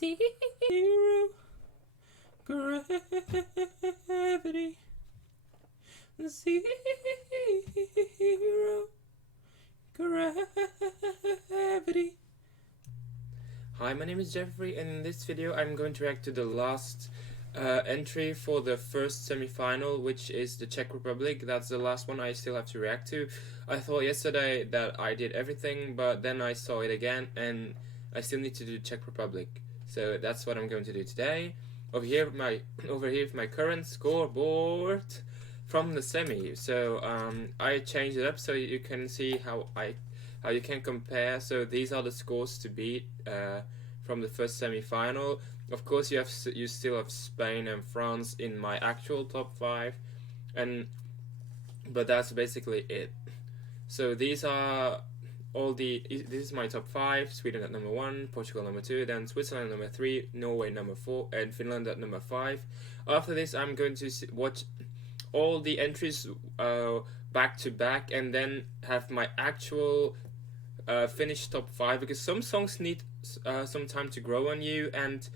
Zero gravity. Zero gravity. Hi, my name is Jeffrey, and in this video I'm going to react to the last entry for the first semi-final, which is the Czech Republic. That's the last one I still have to react to. I thought yesterday that I did everything, but then I saw it again and I still need to do Czech Republic. So that's what I'm going to do today. Over here is my current scoreboard from the semi. So I changed it up so you can see how you can compare. So these are the scores to beat from the first semi-final. Of course, you still have Spain and France in my actual top 5, but that's basically it. So these are this is my top 5. Sweden at number 1, Portugal number 2, then Switzerland number 3, Norway number 4, and Finland at number 5. After this, I'm going to watch all the entries back to back, and then have my actual finished top 5, because some songs need some time to grow on you, and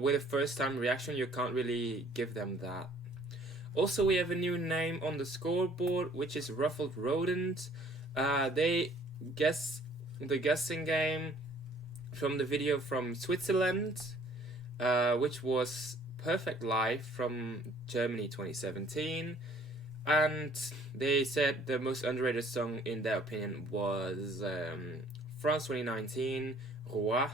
with a first time reaction you can't really give them that. Also, we have a new name on the scoreboard, which is Ruffled Rodent. They guess the guessing game from the video from Switzerland, which was Perfect Life from Germany 2017. And they said the most underrated song in their opinion was France 2019, Roi.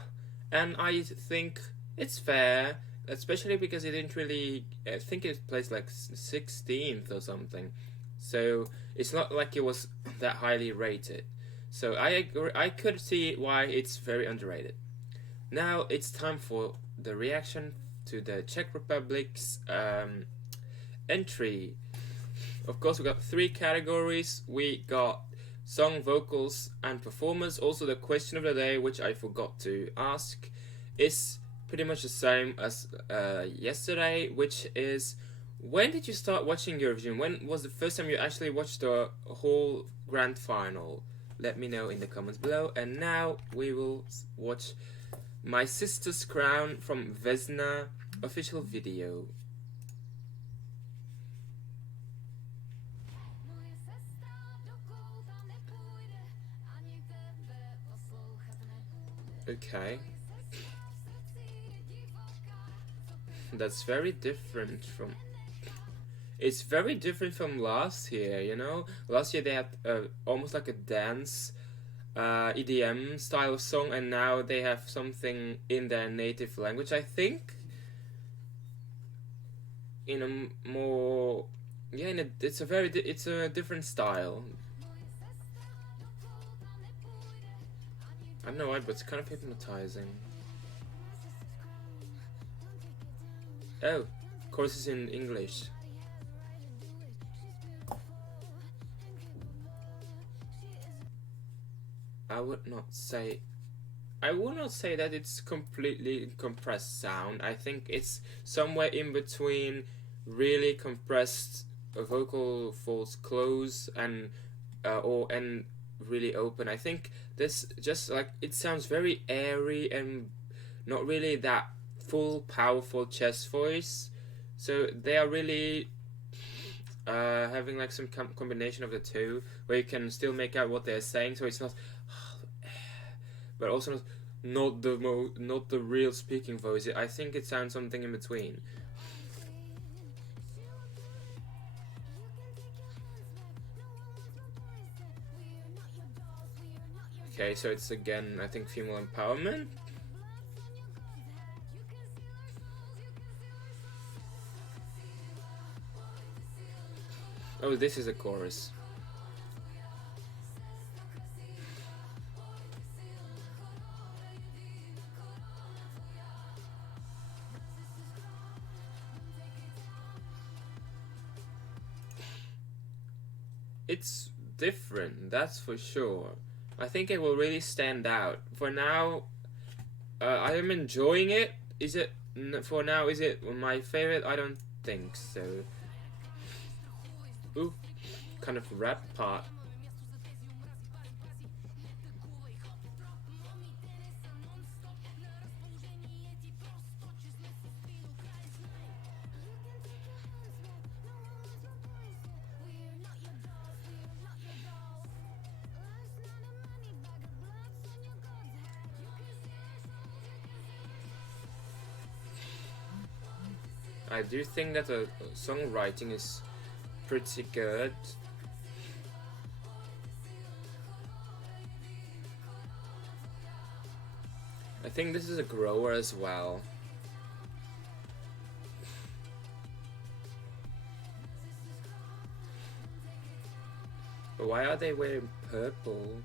And I think it's fair, especially because it didn't really, I think it placed like 16th or something. So it's not like it was that highly rated. So I agree, I could see why it's very underrated. Now it's time for the reaction to the Czech Republic's entry. Of course, we got 3 categories. We got song, vocals, and performance. Also, the question of the day, which I forgot to ask, is pretty much the same as yesterday, which is, when did you start watching Eurovision? When was the first time you actually watched the whole grand final? Let me know in the comments below. And now we will watch My Sister's Crown from Vesna official video. Okay. That's very different from... It's very different from last year, you know? Last year they had almost like a dance EDM style of song, and now they have something in their native language, I think. In a more... Yeah, it's a different style. I don't know why, but it's kind of hypnotizing. Oh, of course it's in English. I would not say that it's completely compressed sound. I think it's somewhere in between really compressed vocal folds close and really open. I think this just like, it sounds very airy and not really that full powerful chest voice. So they are really having like some combination of the two, where you can still make out what they're saying. So it's not, but also not the real speaking voice. I think it sounds something in between. Okay, so it's again, I think, female empowerment. Oh, this is a chorus. It's different, that's for sure. I think it will really stand out. For now, I am enjoying it. Is it my favorite? I don't think so. Ooh, kind of rap part. I do think that the songwriting is pretty good. I think this is a grower as well. But why are they wearing purple?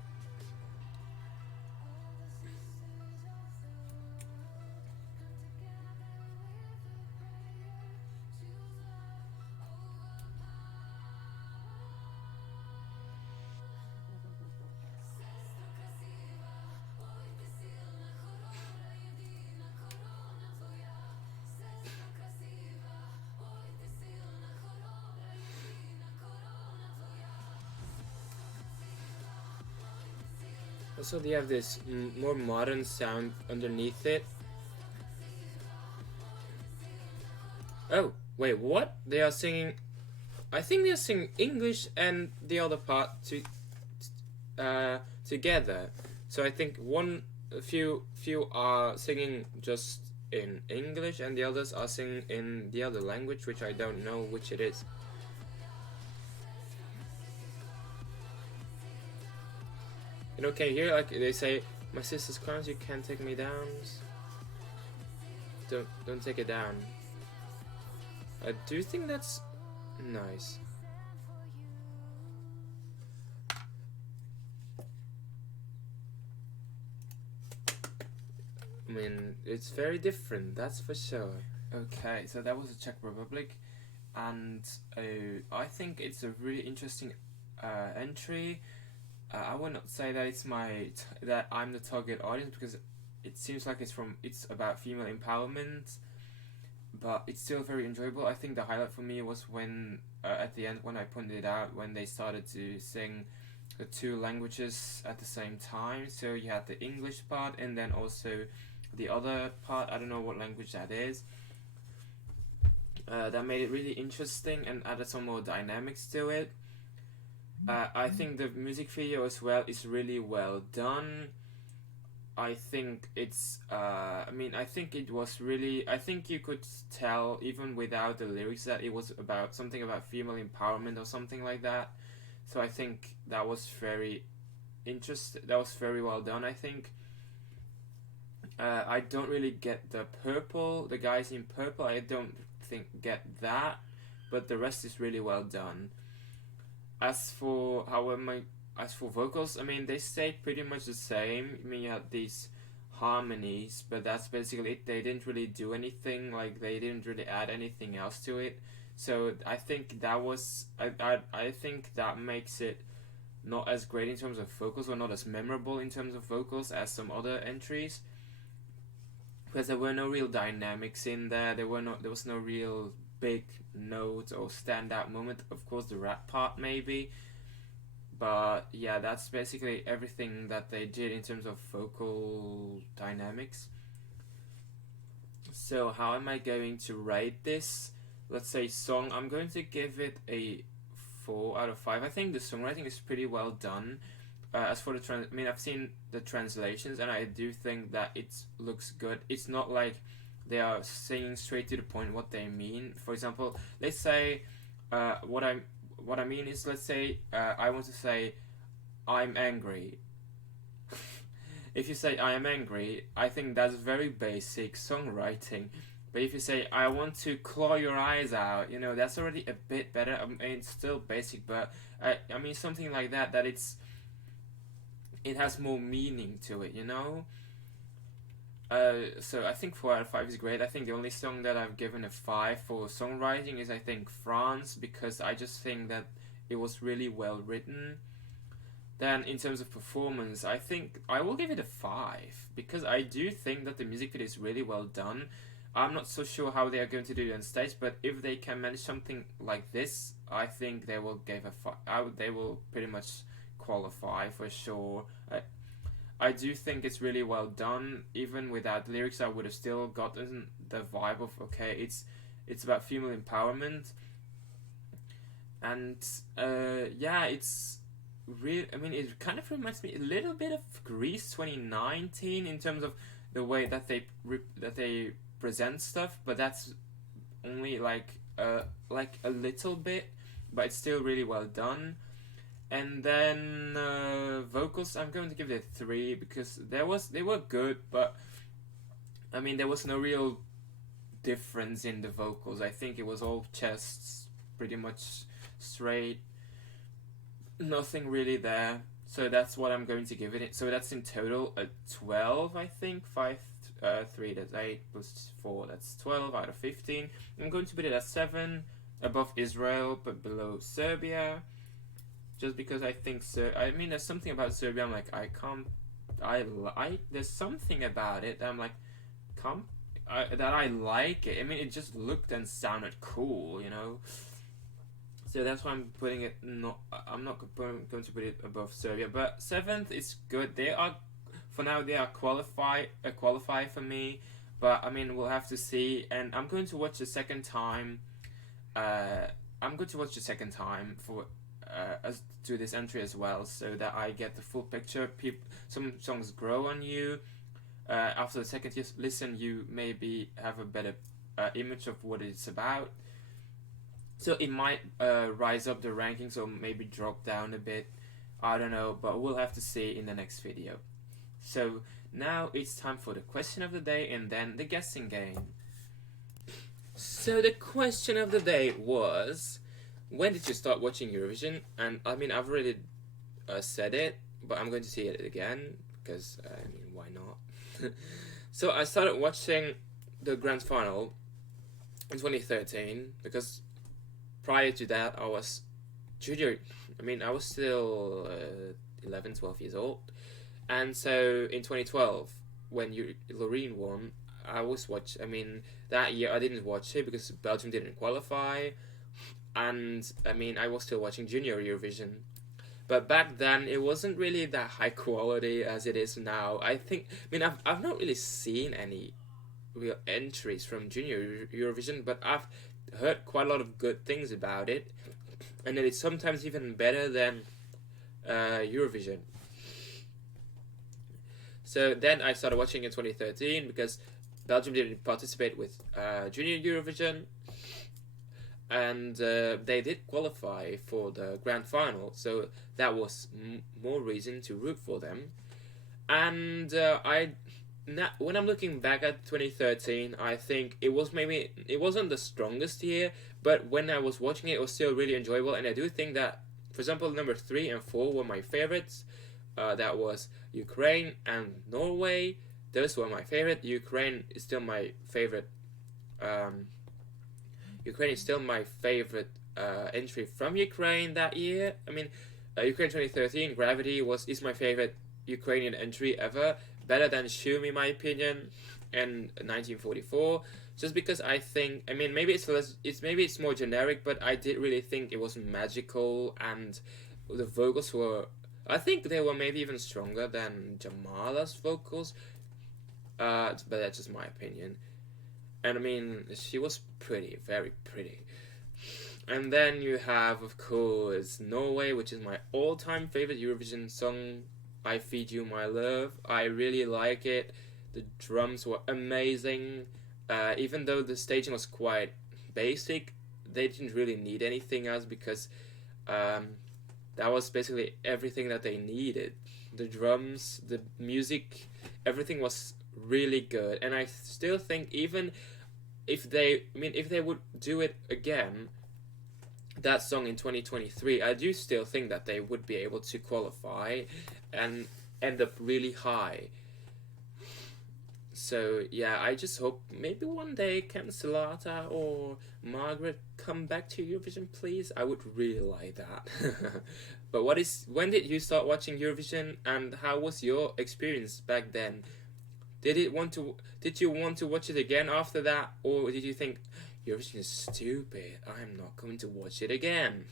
Also, they have this more modern sound underneath it. Oh, wait, what? They are singing... I think they are singing English and the other part together. So I think a few are singing just in English and the others are singing in the other language, which I don't know which it is. You know, can you hear, like, they say, my sister's crowns, you can't take me down. Don't take it down. I do think that's nice. I mean, it's very different, that's for sure. Okay, so that was the Czech Republic, and I think it's a really interesting entry. I would not say that it's that I'm the target audience, because it seems like it's about female empowerment, but it's still very enjoyable. I think the highlight for me was when at the end, when I pointed it out, when they started to sing the two languages at the same time. So you had the English part and then also the other part. I don't know what language that is. That made it really interesting and added some more dynamics to it. I think the music video as well is really well done. I think it's, I think it was really, I think you could tell even without the lyrics that it was about something about female empowerment or something like that. So I think that was very interesting, that was very well done, I think. I don't really get the guys in purple, I don't get that, but the rest is really well done. As for vocals, I mean, they stayed pretty much the same. I mean, you had these harmonies, but that's basically it. They didn't really do anything, like they didn't really add anything else to it. So I think that was, I think that makes it not as great in terms of vocals, or not as memorable in terms of vocals as some other entries. Because there were no real dynamics in there. There was no real big note or standout moment. Of course, the rap part maybe, but yeah, that's basically everything that they did in terms of vocal dynamics. So how am I going to rate this? Let's say song, I'm going to give it a 4 out of 5. I think the songwriting is pretty well done. As for the I've seen the translations and I do think that it looks good. It's not like they are saying straight to the point what they mean. For example, let's say what I mean is, let's say I want to say I'm angry. If you say I am angry, I think that's very basic songwriting. But if you say I want to claw your eyes out, you know, that's already a bit better. I mean, it's still basic, but I mean something like that it has more meaning to it, you know. So I think 4 out of 5 is great. I think the only song that I've given a 5 for songwriting is, I think, France, because I just think that it was really well written. Then in terms of performance, I think I will give it a 5, because I do think that the music video is really well done. I'm not so sure how they are going to do it on stage, but if they can manage something like this, I think they will give a 5. They will pretty much qualify for sure. I do think it's really well done. Even without lyrics, I would have still gotten the vibe of, okay, it's about female empowerment. And yeah, it's real. I mean, it kind of reminds me a little bit of Grease 2019 in terms of the way that they present stuff, but that's only like a little bit, but it's still really well done. And then vocals, I'm going to give it a 3 because they were good, but I mean there was no real difference in the vocals. I think it was all chests, pretty much straight, nothing really there. So that's what I'm going to give it. So that's in total a 12, I think. 3, that's 8 plus 4, that's 12 out of 15. I'm going to put it at 7, above Israel but below Serbia. Just because I think I mean there's something about Serbia I'm like there's something about it that I'm like that I like it. I mean it just looked and sounded cool, you know. So that's why I'm putting it I'm not going to put it above Serbia, but 7th is good. They are for now they are qualify for me, but I mean we'll have to see. And I'm going to watch the second time. For to this entry as well, so that I get the full picture. Some songs grow on you. After the second listen, you maybe have a better image of what it's about. So it might rise up the rankings or maybe drop down a bit. I don't know, but we'll have to see in the next video. So now it's time for the question of the day and then the guessing game. So the question of the day was, when did you start watching Eurovision? And I mean, I've already said it, but I'm going to say it again because I mean, why not? So I started watching the grand final in 2013 because prior to that I was junior. I mean, I was still 11, 12 years old, and so in 2012 when Loreen won, I mean, that year I didn't watch it because Belgium didn't qualify. And I mean, I was still watching Junior Eurovision, but back then it wasn't really that high quality as it is now. I mean, I've not really seen any real entries from Junior Eurovision, but I've heard quite a lot of good things about it, and that it's sometimes even better than Eurovision. So then I started watching in 2013 because Belgium didn't participate with Junior Eurovision. And they did qualify for the grand final, so that was more reason to root for them. And when I'm looking back at 2013, I think it wasn't the strongest year, but when I was watching it, it was still really enjoyable. And I do think that, for example, number 3 and 4 were my favorites. That was Ukraine and Norway. Those were my favorite. Ukraine is still my favorite. Ukraine is still my favorite entry from Ukraine that year. I mean, Ukraine 2013, Gravity is my favorite Ukrainian entry ever. Better than Shum, in my opinion, and 1944. Just because I think, I mean, maybe it's more generic, but I did really think it was magical, and the vocals I think they were maybe even stronger than Jamala's vocals. But that's just my opinion. And I mean, she was pretty, very pretty. And then you have, of course, Norway, which is my all-time favorite Eurovision song, I Feed You My Love. I really like it. The drums were amazing. Even though the staging was quite basic, they didn't really need anything else because that was basically everything that they needed. The drums, the music, everything was really good. And I still think even if they would do it again, that song in 2023, I do still think that they would be able to qualify and end up really high. So yeah, I just hope maybe one day Cancelata or Margaret come back to Eurovision, please. I would really like that. But when did you start watching Eurovision, and how was your experience back then? Did you want to watch it again after that, or did you think Eurovision is stupid, I'm not going to watch it again?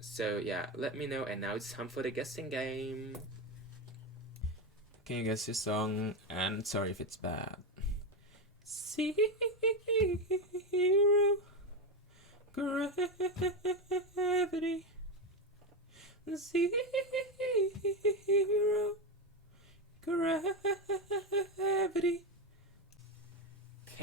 So yeah, let me know. And now it's time for the guessing game. Can you guess your song? And sorry if it's bad. Zero gravity. Zero gravity.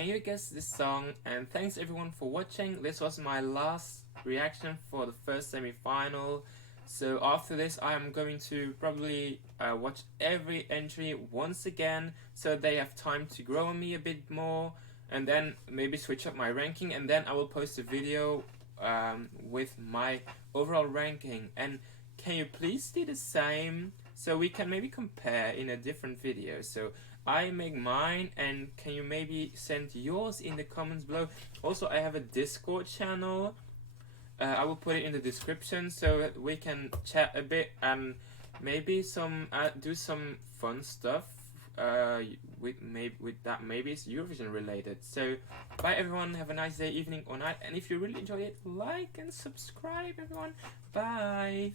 can you guess this song? And thanks everyone for watching. This was my last reaction for the first semi-final. So after this I am going to probably watch every entry once again, so they have time to grow on me a bit more, and then maybe switch up my ranking, and then I will post a video with my overall ranking. And can you please do the same, so we can maybe compare in a different video? So I make mine, and can you maybe send yours in the comments below? Also, I have a Discord channel. I will put it in the description so that we can chat a bit and maybe do some fun stuff with that. Maybe it's Eurovision related. So bye everyone, have a nice day, evening or night, and if you really enjoyed it, like and subscribe everyone. Bye.